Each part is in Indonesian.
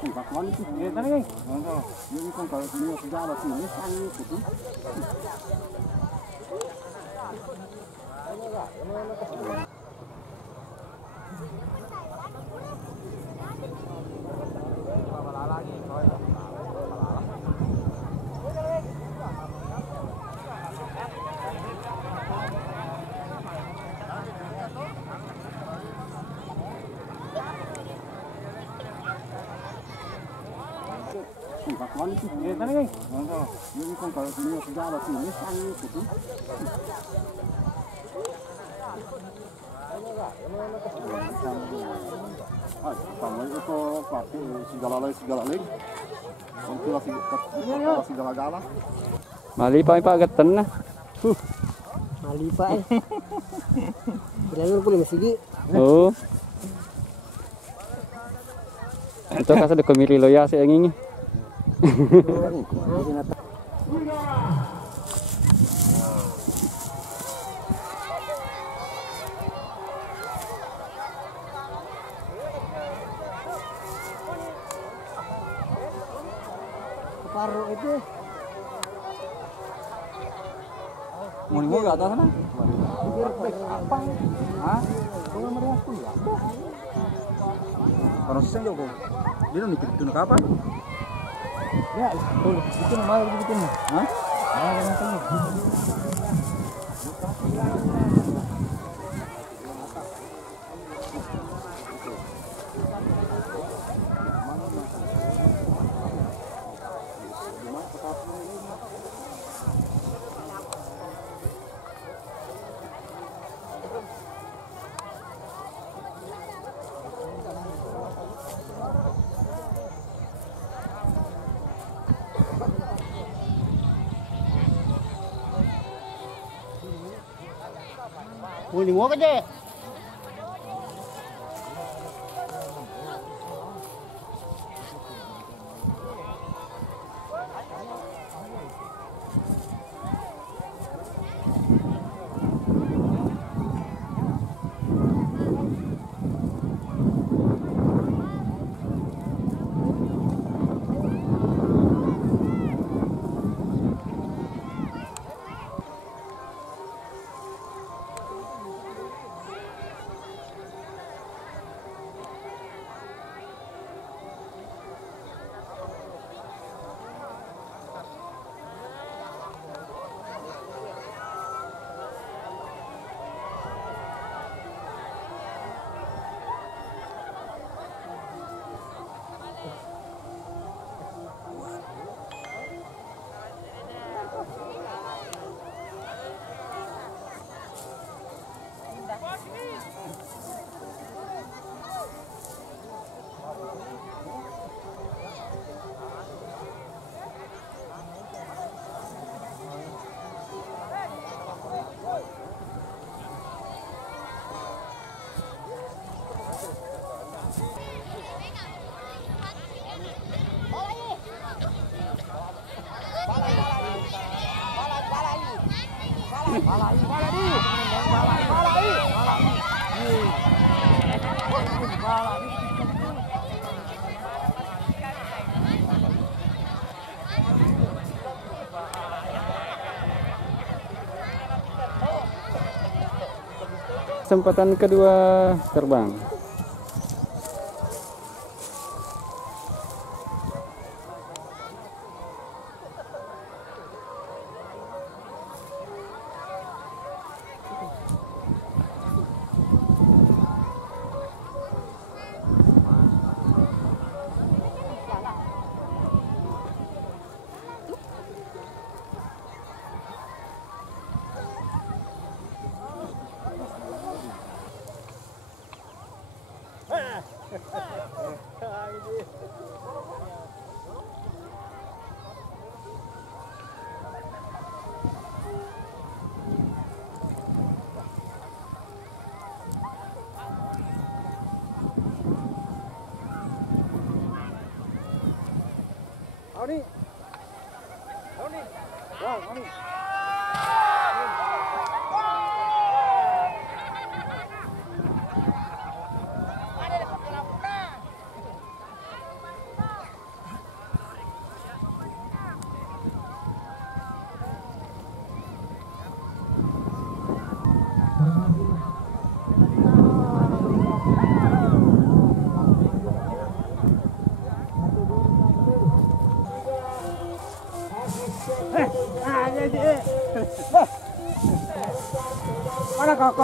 Bakawan itu. Ya, tadi kan. Ini kan kalau ini segala sini sangat itu. Bakawan itu. Ya, tadi kan. Ini kan kalau ini segala sini sangat itu. Sama itu pakai segala lain. Untuk segala gala. Mali Pak geten nah. Mali Pak. Bilangin pula masih. Oh. Itu kasih ada kemiri loya saya ingin. Paruh itu. Mau ke atas sana? Apa? Hah? Kalau meriah pun ya. Kalau sisen jauh kok. Dia nih itu apa? Ya, itu namanya begitu nih. Hah? Ah, kan. Boleh mau aja. Kesempatan kedua terbang. Mana kok?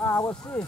Awas sih.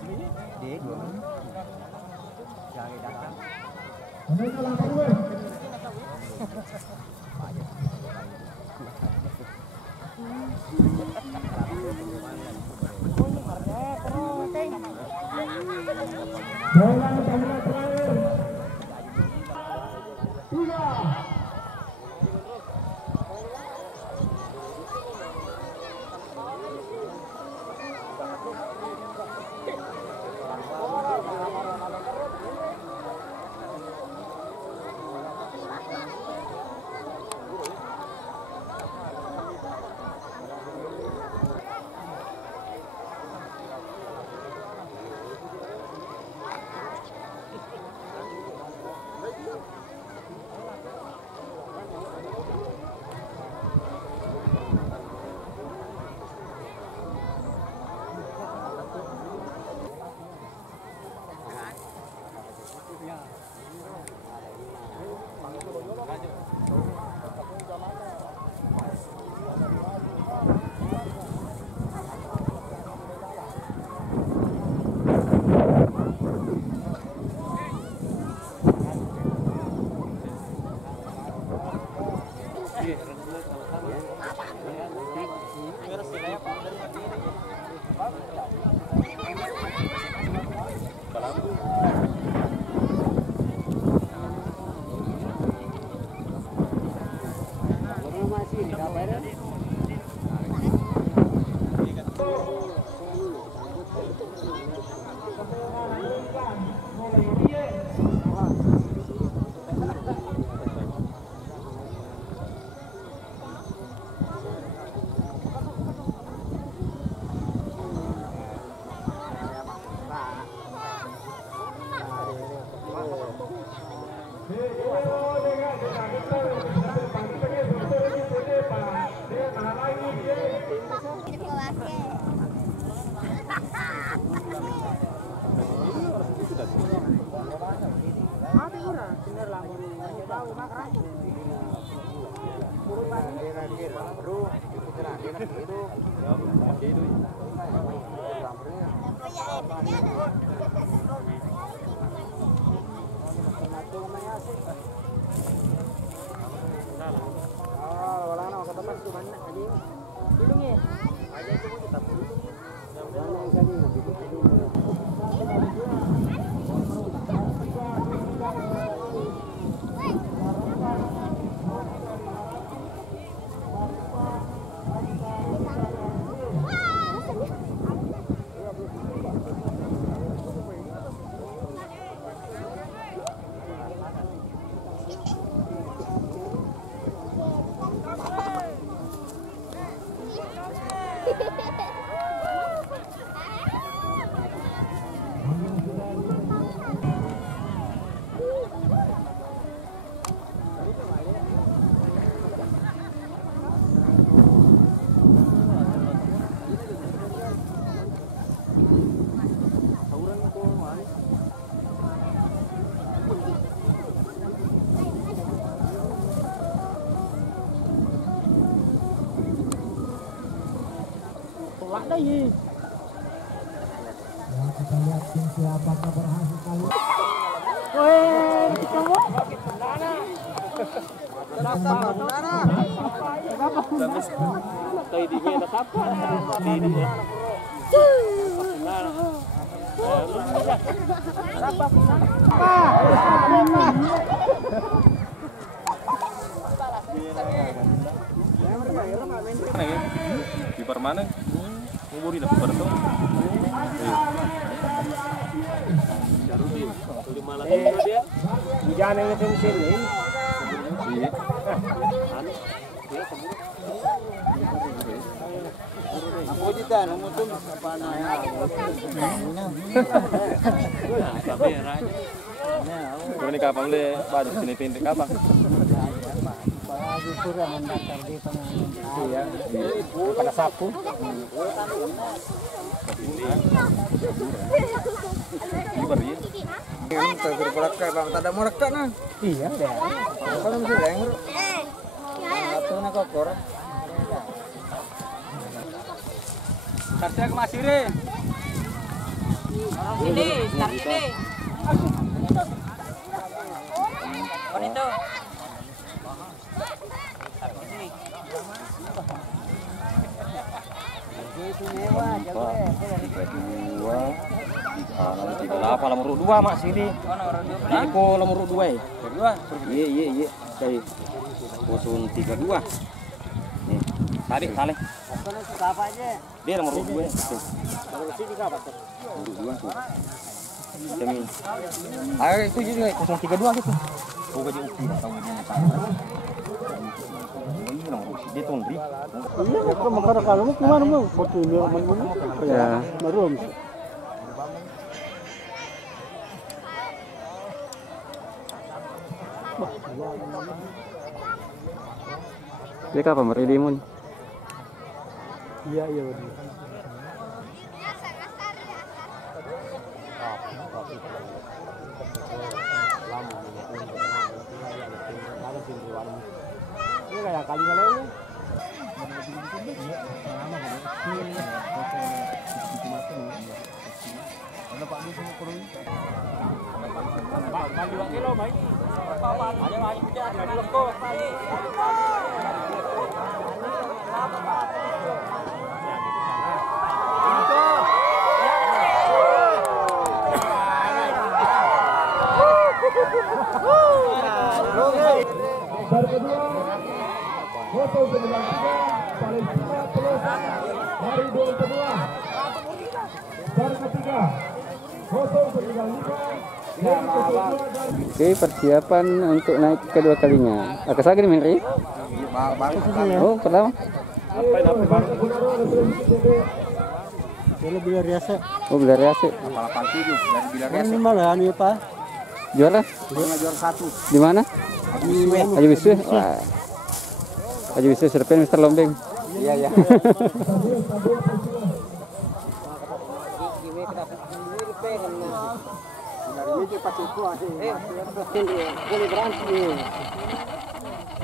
Ada gì? Kita lihat tim siapakah berhasil kali. Weh, kamu? Di Permana, ngubur di depan Jangan yang sini. Aku kita numutum apa nanya. Ini kapang le, baru sini tindik kapang. Iya. Pada sapu. Bang, tak ada mau rekat nah. Iya, deh. Kalau mesti lengger. Satu nak kokor. Kartu ke Masire. Ini, cari ini. Oh itu. Apa nomor 2 mak sini? Aku nomor 2 ya. Iya. Saya 032. Nih, tarik saleh. Apa aja? Dia nomor 2. Kalau sini apa? Nomor 2 tuh. Demi. Ayo itu juga 032 gitu. Oh gaji uki tahu ini sama. Ini nomor dia tuh Ndri. Iya, kalau makara kalau mau kemana mau? Foto ini orang mana? Ya, marum. Dia kapan meridimun? Iya. Ini kayak kali-kali ini. Bagi 2 kilo, Mai. Ada lagi kerja, ada leko. Bar kedua, foto 93, Palestina plus hari gol kedua. Bar ketiga, foto 95. Oke, persiapan untuk naik kedua kalinya. Agak sakit Henry? Oh, pertama. Ini bilar biasa. Oh, bilar biasa. Ini malah anu Pak. Juara? Juara 1. Di mana? Haji Wisnu. Wah. Haji Wisnu Serpen Mister Lombeng. Iya. Ini pasti kuat. Boleh berhenti.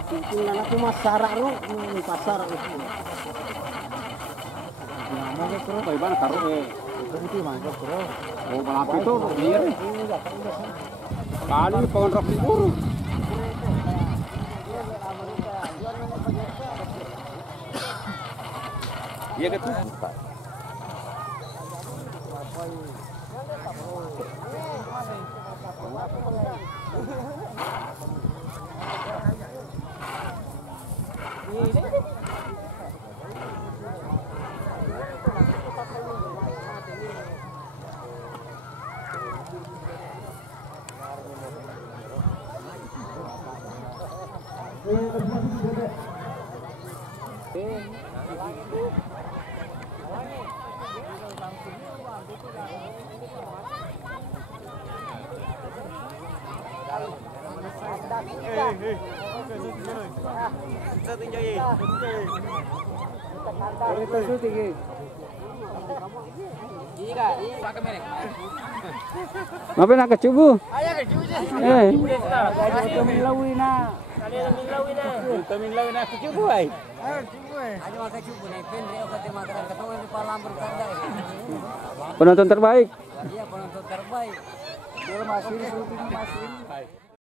Mungkin anak cuma sarak lu, pasar itu. Nah, mau terus bagaimana taruh itu mangkok terus. Oh, malam itu dia. Kali pohon rok diburu. Iya gitu. Ngapain nak kecubu? Penonton terbaik. Iya, penonton terbaik. Dia masih syuting masih.